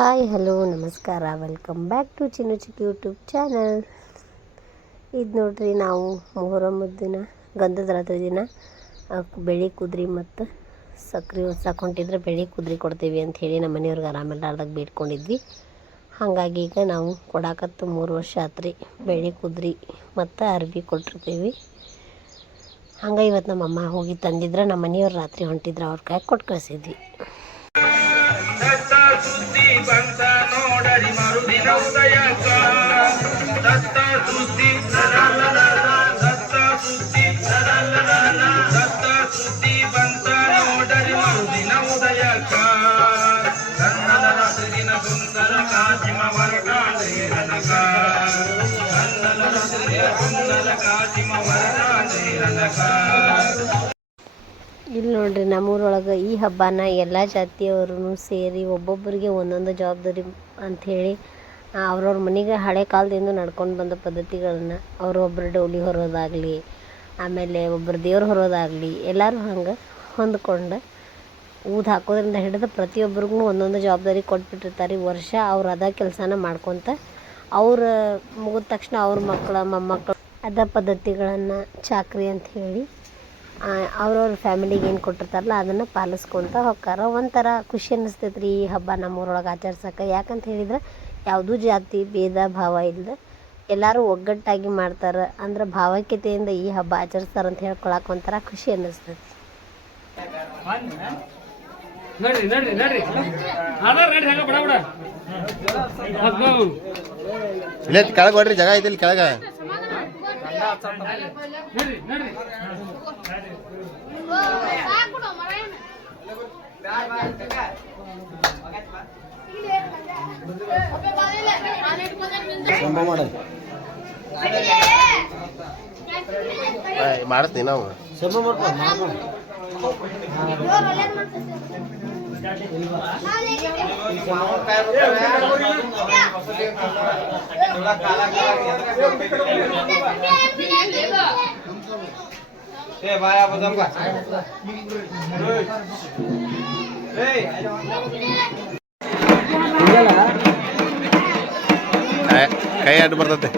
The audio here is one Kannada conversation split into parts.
ಹಾಯ್ ಹಲೋ ನಮಸ್ಕಾರ welcome back to Chinnu Chikki YouTube channel. ಇದು ನೋಡ್ರಿ, ನಾವು ಮೊಹರಂ ದಿನ ಗಂಧದ ರಾತ್ರಿ ದಿನ ಬೆಳೆ ಕುದ್ರಿ ಮತ್ತು ಸಕ್ರೆ ಹೊಡ್ಸಾಕೊಂಡಿದ್ರೆ ಬೆಳೆ ಕುದ್ರಿ ಕೊಡ್ತೀವಿ ಅಂತ ಹೇಳಿ ನಮ್ಮ ಮನೆಯವ್ರಿಗೆ ಆರಾಮಿಲ್ಲಾರ್ದಾಗ ಬೇಡ್ಕೊಂಡಿದ್ವಿ. ಹಾಗಾಗಿ ಈಗ ನಾವು ಕೊಡಾಕತ್ತು 3 ವರ್ಷ ಆತ್ರಿ. ಬೆಳೆ ಕುದ್ರಿ ಮತ್ತು ಅರ್ವಿ ಕೊಟ್ಟಿರ್ತೀವಿ. ಹಂಗೆ ಇವತ್ತು ನಮ್ಮಮ್ಮ ಹೋಗಿ ತಂದಿದ್ರೆ ನಮ್ಮ ಮನೆಯವ್ರು ರಾತ್ರಿ ಹೊಂಟಿದ್ರೆ ಅವ್ರ ಕೈ ಕೊಟ್ಟು ಕಳಿಸಿದ್ವಿ. ಸುದ್ದಿ ಬಂತ ನೋಡರಿ ಮರುದಿನ ಉದಯಕ ದತ್ತ ಸುದ್ದಿ ದತ್ತ ಸುದ್ದಿ ದತ್ತ ಸುದ್ದಿ ಬಂತ ನೋಡರಿ ಮರುದಿನ ಉದಯಕ ಕನ್ನಡ ರಾತ್ರಿನ ಸುಂದರ ಕಾಚಿಮ ವರಕಾಂಡೆ ನನಕ ಕನ್ನಡ ರಾತ್ರಿಯ ಸುಂದರ ಕಾಚಿಮ ವರಕಾಂಡೆ ನನಕ. ಇಲ್ಲಿ ನೋಡ್ರಿ, ನಮ್ಮೂರೊಳಗೆ ಈ ಹಬ್ಬನ ಎಲ್ಲ ಜಾತಿಯವರು ಸೇರಿ ಒಬ್ಬೊಬ್ಬರಿಗೆ ಒಂದೊಂದು ಜವಾಬ್ದಾರಿ ಅಂಥೇಳಿ ಅವ್ರವ್ರ ಮನೆಗೆ ಹಳೆ ಕಾಲದಿಂದ ನಡ್ಕೊಂಡು ಬಂದ ಪದ್ಧತಿಗಳನ್ನು ಒಬ್ಬರು ಡೌಲಿ ಹೊರೋದಾಗಲಿ, ಆಮೇಲೆ ಒಬ್ಬರು ದೇವ್ರು ಹೊರೋದಾಗಲಿ, ಎಲ್ಲರೂ ಹಂಗೆ ಹೊಂದ್ಕೊಂಡು ಊದು ಹಾಕೋದ್ರಿಂದ ಹಿಡಿದು ಪ್ರತಿಯೊಬ್ಬರಿಗೂ ಒಂದೊಂದು ಜವಾಬ್ದಾರಿ ಕೊಟ್ಬಿಟ್ಟಿರ್ತಾರೆ. ವರ್ಷ ಅವ್ರು ಅದ ಕೆಲಸನ ಮಾಡ್ಕೊತ ಅವ್ರ ಮುಗಿದ ತಕ್ಷಣ ಅವ್ರ ಮಕ್ಕಳ ಮೊಮ್ಮಕ್ಕಳು ಅದ ಪದ್ಧತಿಗಳನ್ನು ಚಾಕ್ರಿ ಅಂತ ಹೇಳಿ ಅವ್ರವ್ರ ಫ್ಯಾಮಿಲಿಗೆ ಏನು ಕೊಟ್ಟಿರ್ತಾರಲ್ಲ ಅದನ್ನು ಪಾಲಿಸ್ಕೊತ ಹೋಗ್ತಾರೆ. ಒಂಥರ ಖುಷಿ ಅನ್ನಿಸ್ತೈತೆ ರೀ ಈ ಹಬ್ಬ ನಮ್ಮೂರೊಳಗೆ ಆಚರ್ಸೋಕೆ. ಯಾಕಂತ ಹೇಳಿದ್ರೆ ಯಾವುದೂ ಜಾತಿ ಭೇದ ಭಾವ ಇಲ್ಲದೆ ಎಲ್ಲರೂ ಒಗ್ಗಟ್ಟಾಗಿ ಮಾಡ್ತಾರೆ. ಅಂದ್ರೆ ಭಾವೈಕ್ಯತೆಯಿಂದ ಈ ಹಬ್ಬ ಆಚರಿಸ್ತಾರೆ ಅಂತ ಹೇಳ್ಕೊಳಕ್ಕೆ ಒಂಥರ ಖುಷಿ ಅನ್ನಿಸ್ತೈತಿ. ಕೆಳಗೆ ಹೊಡ್ರಿ, ಜಾಗ ಐತಿ ಇಲ್ಲಿ ಕೆಳಗೆ. ಮಾಡಿಸ್ತೀವಿ ನಾವು ಕೈ ಅಡ್ಡು ಬರ್ತದೆ.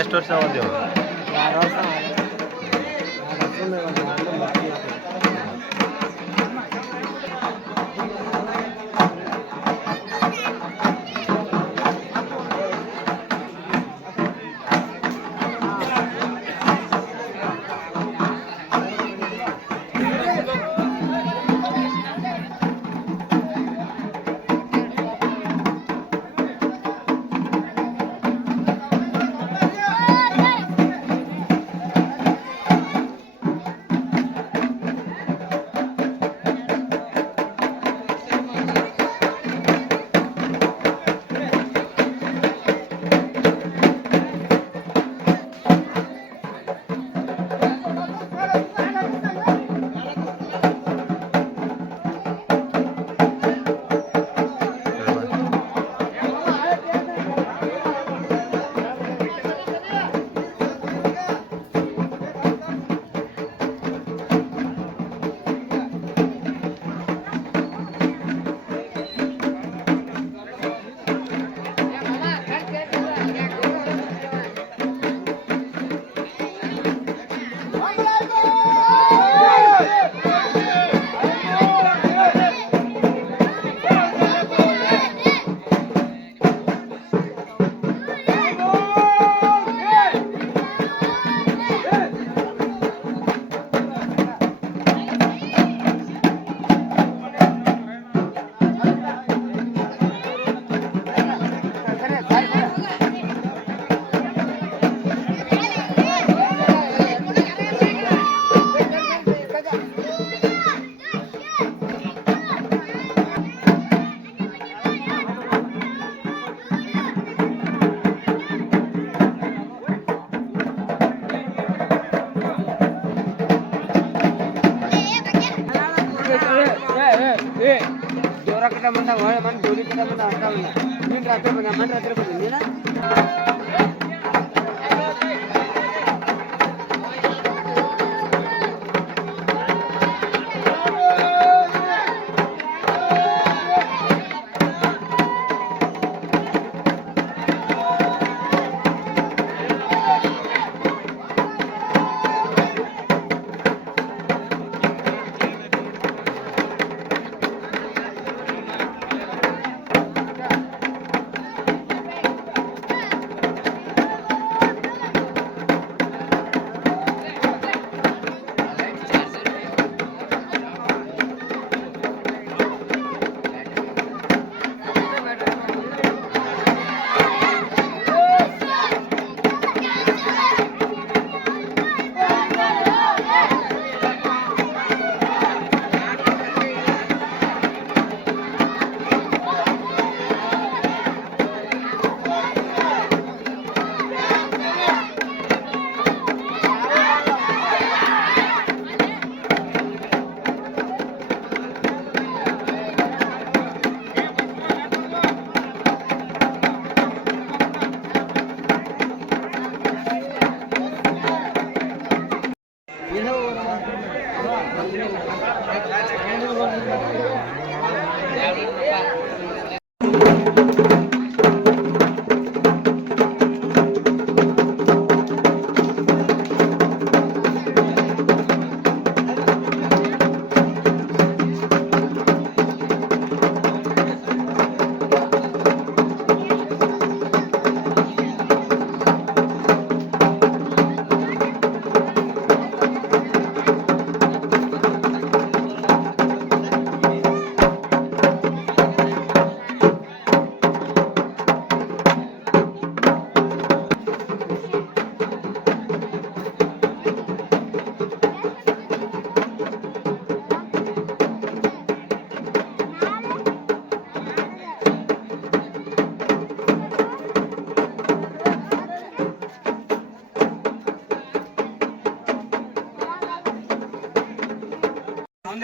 ಎಷ್ಟು ವರ್ಷ ಬಂದೆವು? ಜೋರ ಕಟ್ಟ ಬಂದ ಒಳ್ಳೆ ಮನೆ ಜೋಡಿ ಕಟ್ಟ ಬಂದ ಅಂತ ನೀನು ರಾತ್ರಿ ಬಂದ ಮನೆ ರಾತ್ರಿ ಬಂದ ನೀನು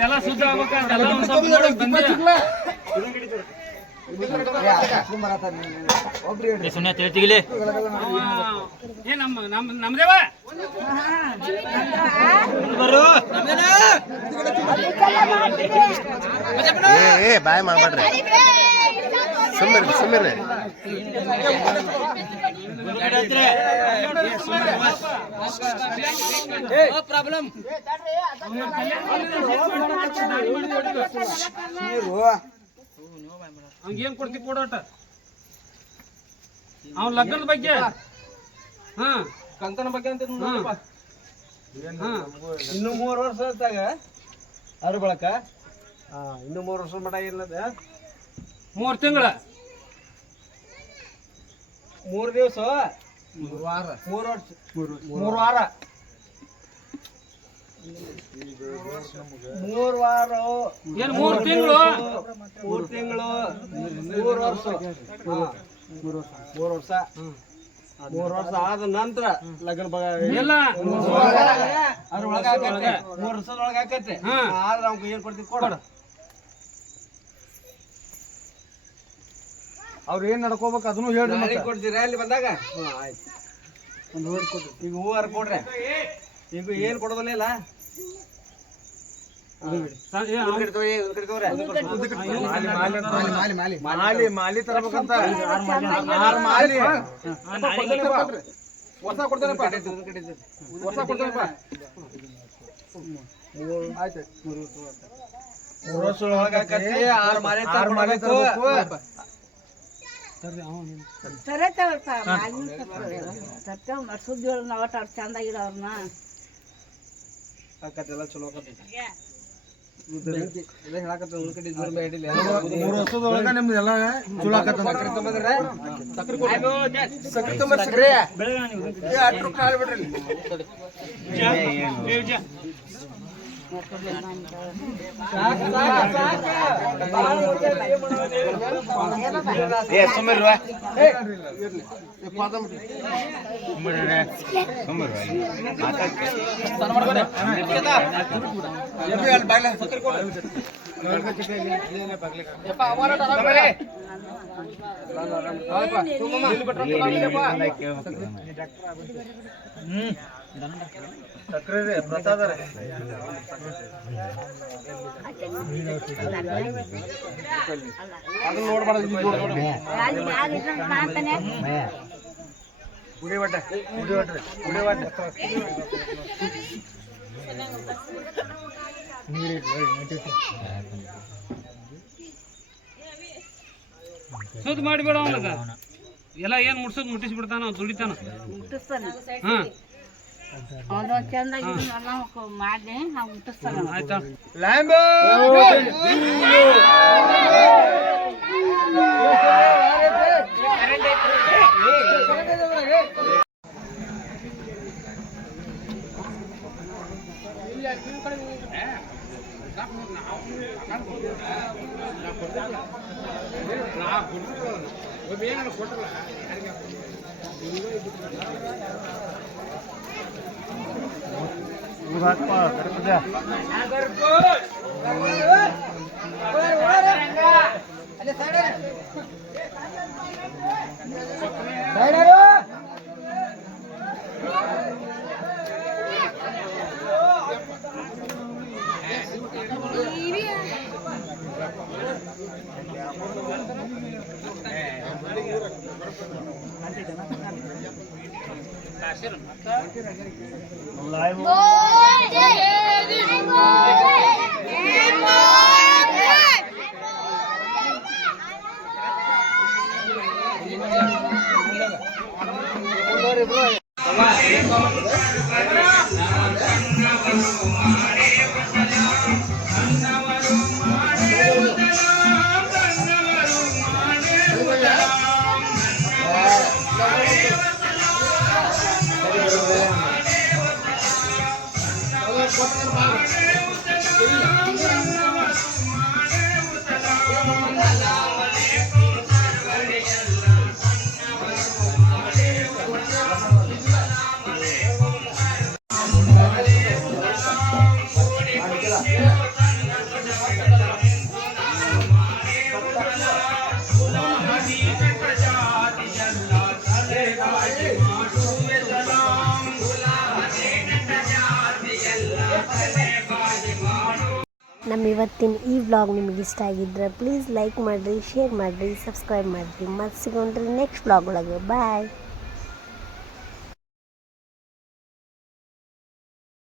ಎಲ್ಲ ಶುದ್ಧ ಆಗ್ಬೇಕಂತೆಲ್ಲ ಒಂದ್ ಸ್ವಲ್ಪ ನೋಡಕ್ ಬಂದೆ. ಸುಮ್ಮನೆ ತಿಳಿತಿಗಿಲಿ ಏ ನಮ್ದೇವ ಬರು ಏ ಬಾಯ್ ಮಾಡ್ಬೇಡ್ರಿ ಸುಮ್ಮಿರ್ರಿ ಪ್ರಾಬ್ಲಮ್ ಹಂಗೇನ್ ಕೊಡ್ತಿ ಕೊಡೋಟ ಅವ್ನ ಲಗ್ನದ ಬಗ್ಗೆ ಹಾ ಕಂತನ ಬಗ್ಗೆ ಅಂತ ಇನ್ನು 3 ವರ್ಷ ಆದಾಗ ಅದ್ರ ಬಳಕ ಇನ್ನು 3 ವರ್ಷ ಮಟ ಇಲ್ಲದ 3 ತಿಂಗಳ 3 ದಿವಸ 3 ವಾರ 3 ವರ್ಷ 3 ವಾರ 3 ವಾರ ಏನ್ 3 ತಿಂಗಳು 3 ತಿಂಗಳು 3 ವರ್ಷ 3 ವರ್ಷ 3 ವರ್ಷ ಆದ ನಂತರ ಲಗ್ನ ಎಲ್ಲ ಅದ್ರ ಒಳಗ ಹಾಕತ್ತೆ 3 ವರ್ಷದೊಳಗ ಹಾಕತ್ತೆ ಆದ್ರೆ ಅವ್ಕ ಏನ್ ಕೊಡ್ತೀವಿ ಕೊಡ ಅವ್ರು ಏನ್ ನಡ್ಕೋಬೇಕು ಅದನ್ನು ಹೇಳ್ರಿ ಕೊಡ್ತೀರಾ ಅಲ್ಲಿ ಬಂದಾಗ ಆಯ್ತು ಒಂದು ಹೂವಾರ ಕೊಡ್ರಿ ಈಗ ಹೂವಾರ ಕೊಡ್ರಿ ಈಗ ಏನ್ ಕೊಡೋದಿಲ್ಲ ಇಲ್ಲ ಮಾಲಿ ತರಬೇಕಂತ ಹೊಸ ಕೊಡ್ತೇನಪ್ಪ ಹೊಸ ಕೊಡ್ತೇನಪ್ಪ ಆಯ್ತು 3 ವರ್ಷ ಒಳಗ 6 ಮಾಲಿ ತರಬೇಕು ಸುದ್ದಿ ಒಟ್ಟು ಚಂದ ಇಡೋರ್ನ ಆಕತ್ತೆಲ್ಲ ಚಲೋ ಮೂರು ವರ್ಷದೊಳಗ ನಿಮ್ದು ಎಲ್ಲ ಚಲೋ ಆಕತ್ತ ಸಕ್ರಿ ತೊಂಬರ್ರಿ ಅಟ್ರು ಕಾಲ್ ಬಿಡ್ರಿ ಸಕ್ರೆ ರೀ ಪ್ರಸಾದ ರೀ ಅದನ್ನ ನೋಡ್ಬಾರ್ದು ಗುಡಿ ಒಟ್ಟ ಗುಡಿ ಒಟ್ಟ್ರಿ ಗುಡಿ ಒಟ್ಟ ಸುದ್ದಿ ಮಾಡಿಬೇಡ ಅವನಿಗೆ ಎಲ್ಲ ಏನು ಮುಟ್ಸೋದು ಮುಟ್ಟಿಸ್ಬಿಡ್ತಾನ ಅವ್ನು ದುಡಿತಾನ ಹಾಂ ಮಾಡಿ ನಾವು ಮುಟ್ಟಿಸ್ತಾನ ಆಯ್ತಾ ಲ್ಯಾಂಬೋ ನಮ್ಮ ಇವತ್ತಿನ ಈ ವ್ಲಾಗ್ ನಿಮಗೆ ಇಷ್ಟ ಆಗಿದ್ರೆ ಪ್ಲೀಸ್ ಲೈಕ್ ಮಾಡಿರಿ, ಶೇರ್ ಮಾಡಿರಿ, ಸಬ್ಸ್ಕ್ರೈಬ್ ಮಾಡಿರಿ. ಮತ್ತೆ ಸಿಗೋಣ್ರಿ ನೆಕ್ಸ್ಟ್ ವ್ಲಾಗ್ ಒಳಗೆ. ಬಾಯ್.